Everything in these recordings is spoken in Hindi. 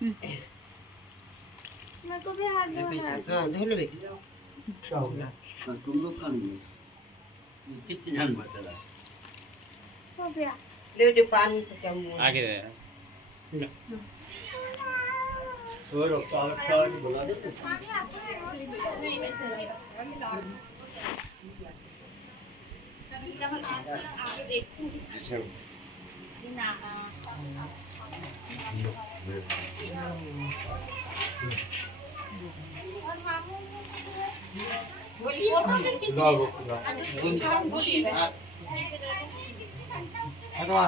मैं तो भी हाथ धोना है। हाँ धो ले। क्या हो गया? तुम लोग का नहीं कितने जान बता हो गया। ले दे पानी तो क्या मुँह आगे दे यार। छोड़ो, स्वागत का नहीं बुला दे। बोलिए जाओ हटवा।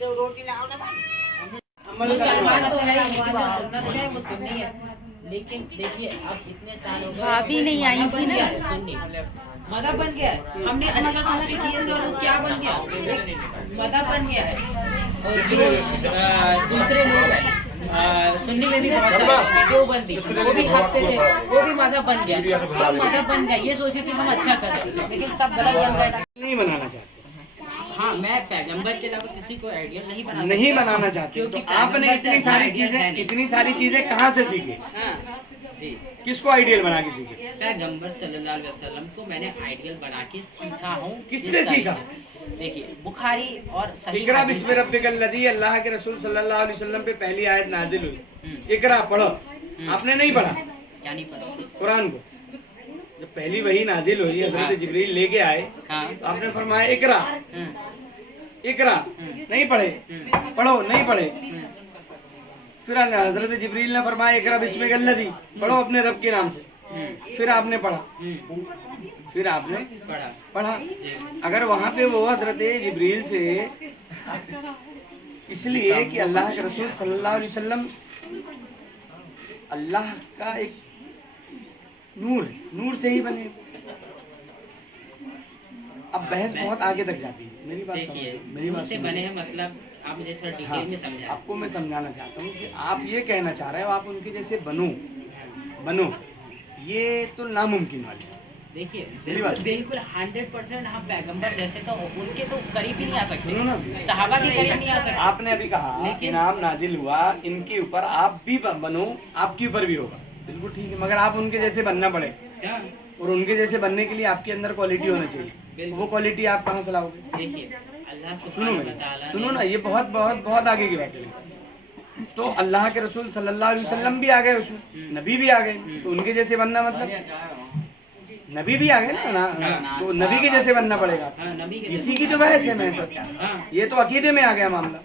तो रोटी लाओ ना। मुसलमान तो है ही, लेकिन सुन्नत है वो सुन्नी है। लेकिन देखिए अब इतने साल हो गए, भाभी नहीं आई थी ना। सुन्नी मदद बन गया है। हमने अच्छा सोच के किए थे और वो क्या बन गया, मदद बन गया है। और जो दूसरे लोग हैं सुन्नी में भी बहुत सारे देवबंदी, वो भी हक पे थे, वो भी मदद बन गया, सब मदद बन गया। ये सोचे थे हम अच्छा कर रहे हैं, लेकिन सब गलत बन गए। नहीं बनाना चाहते, हाँ, मैं पैगंबर के अलावा किसी को आइडियल नहीं बनाना चाहते। तो आपने इतनी सारी चीजें कहाँ से सीखी? जी, किसको आइडियल बना के सीखे? पैगंबर सल्लल्लाहु अलैहि वसल्लम को मैंने आइडियल बना के सीखा हूँ। किससे सीखा? देखिए बुखारी और सही इकरा बिस्मि रब्बिकल लज़ी, अल्लाह के रसूल सल्लल्लाहु अलैहि वसल्लम पे पहली आयत नाजिल हुई, इकरा पढ़ो। आपने नहीं पढ़ा क्या नहीं पढ़ा कुरान को? जब पहली वही नाजिल हुई, हजरत जिब्रील लेके आए, तो आपने फरमाया इकरा, इकरा। नहीं पढ़े, पढ़ो, नहीं पढ़े। फिर हजरत जिब्रील ने फरमाया इकरा बिस्मिकल लज़ी, पढ़ो अपने रब के नाम से। फिर आपने पढ़ा, फिर आपने पढ़ा। अगर वहाँ पे वो हजरत जिब्रील से इसलिए कि अल्लाह के रसूल सल्लल्लाहु अलैहि वसल्लम अल्लाह का एक नूर है, नूर से ही बने। अब बहस बहुत आगे तक जाती है। मेरी बात देखिए, मेरी बात से बने हैं मतलब आप मुझे थोड़ा डिटेल में समझाएं। आपको मैं समझाना चाहता हूँ कि आप ये कहना चाह रहे हो आप उनके जैसे बनो, ये तो नामुमकिन वाली है। देखिए मेरी बात बिल्कुल 100% हम पैगंबर जैसे तो उनके तो करीब ही नहीं आ सकते, सुनो ना, सहाबा के करीब नहीं आ सकते। आपने अभी कहा कि नाम नाजिल हुआ इनके ऊपर, आप भी बनो, आपके ऊपर भी होगा, बिल्कुल ठीक है। मगर आप उनके जैसे बनना पड़े, और उनके जैसे बनने के लिए आपके अंदर क्वालिटी होना चाहिए। वो क्वालिटी आप कहाँ से लाओगे? देखिए अल्लाह सुनो ना, ये बहुत बहुत बहुत आगे की बात है। तो अल्लाह के रसूल सल्लल्लाहु अलैहि वसल्लम भी आ गए, उसमें नबी भी आ गए, तो उनके जैसे बनना मतलब नबी भी आ गए ना, तो नबी के जैसे बनना पड़ेगा। इसी की तो बहस है। मैं तो ये तो अकीदे में आ गया मामला।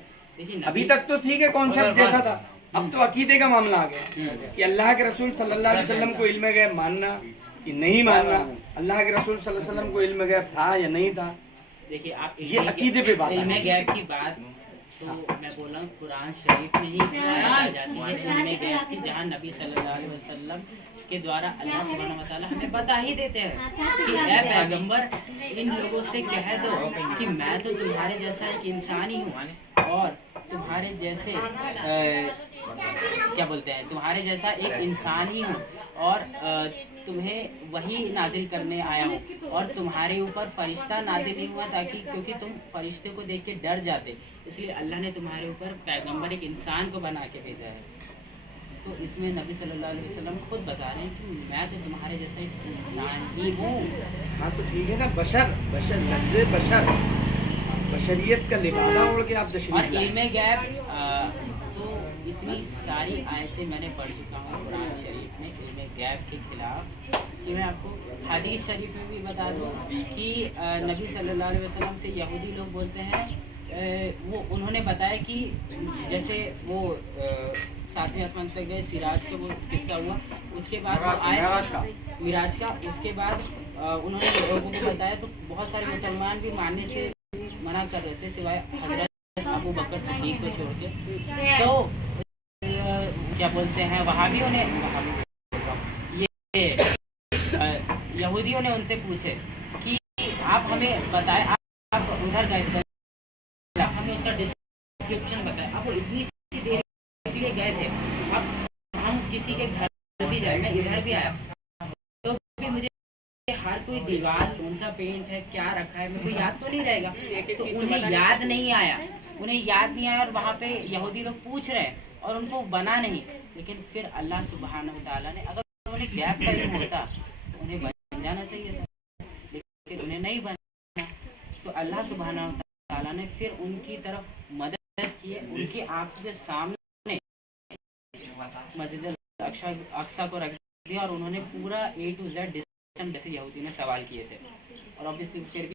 अभी तक तो ठीक है, कॉन्सेप्ट जैसा था, अब तो अकीदे का मामला आ गया कि अल्लाह के रसूल सल्लल्लाहु अलैहि वसल्लम को इल्म गैब मानना कि नहीं मानना, अल्लाह के रसूल सल्लल्लाहु अलैहि वसल्लम को इल्म गैब था या नहीं था। देखिए आप ये अकीदे पे बात है। इल्म गैब की बात तो मैं बोला कुरान शरीफ में ही बताई जाती है इल्म गैब की, जहाँ नबी सल्लल्लाहु अलैहि वसल्लम के द्वारा अल्लाह सुब्हानहू व तआला हमें बता ही देते हैं कि ऐ पैगंबर इन लोगों से कह दो कि मैं तो तुम्हारे जैसा एक इंसान ही हूँ और तुम्हारे जैसे क्या बोलते हैं, तुम्हारे जैसा एक इंसान ही हूँ और तुम्हें वही नाजिल करने आया हूँ और तुम्हारे ऊपर फरिश्ता नाजिल नहीं हुआ ताकि क्योंकि तुम फरिश्ते को देख के डर जाते, इसलिए अल्लाह ने तुम्हारे ऊपर पैगंबर एक इंसान को बना के भेजा है। तो इसमें नबी सल्लल्लाहु अलैहि वसल्लम खुद बता रहे हैं कि मैं तो तुम्हारे जैसा एक इंसान ही हूँ। हाँ तो ठीक है ना, बशर बशरियत का लिबादा ओढ़ के आप और इल्म गैब तो इतनी सारी आयतें मैंने पढ़ चुका हूँ कुरान शरीफ में इल्म गैब के खिलाफ कि मैं आपको हदीस शरीफ में भी बता दूँ कि नबी सल्लल्लाहु अलैहि वसल्लम से यहूदी लोग बोलते हैं, वो उन्होंने बताया कि जैसे वो 7वें आसमान तक गए, सिराज का वो किस्सा हुआ, उसके बाद वो आए मिराज का, उसके बाद उन्होंने लोगों को बताया तो बहुत सारे मुसलमान भी मानने से मना कर रहे थे सिवाय हजरत अबू बकर सिद्दीक को छोड़ के। तो क्या बोलते हैं वहाबियों ने यहूदियों ने उनसे पूछे कि आप हमें बताएं, आप उधर गए हमें उसका डिस्क्रिप्शन बताएं। अब वो इतनी देर के लिए गए थे, अब हम किसी के घर भी जाए, मैं इधर भी आया हर कोई दीवार कौन सा पेंट है, क्या रखा है, मेरे को याद तो नहीं रहेगा। तो उन्हें याद नहीं आया, उन्हें याद नहीं आया, और वहाँ पे यहूदी लोग पूछ रहे हैं और उनको बना नहीं। लेकिन फिर अल्लाह सुब्हानहू तआला ने, अगर उन्हें गैप का इल्म होता तो उन्हें बन जाना चाहिए था, लेकिन उन्हें नहीं बना। तो अल्लाह सुब्हानहू तआला ने फिर उनकी तरफ मदद की है, उनकी आंखों के सामने मस्जिद अक्सा को रख दिया और उन्होंने पूरा A to Z जैसे यहूदी ने सवाल किए थे। और ऑब्वियसली फिर भी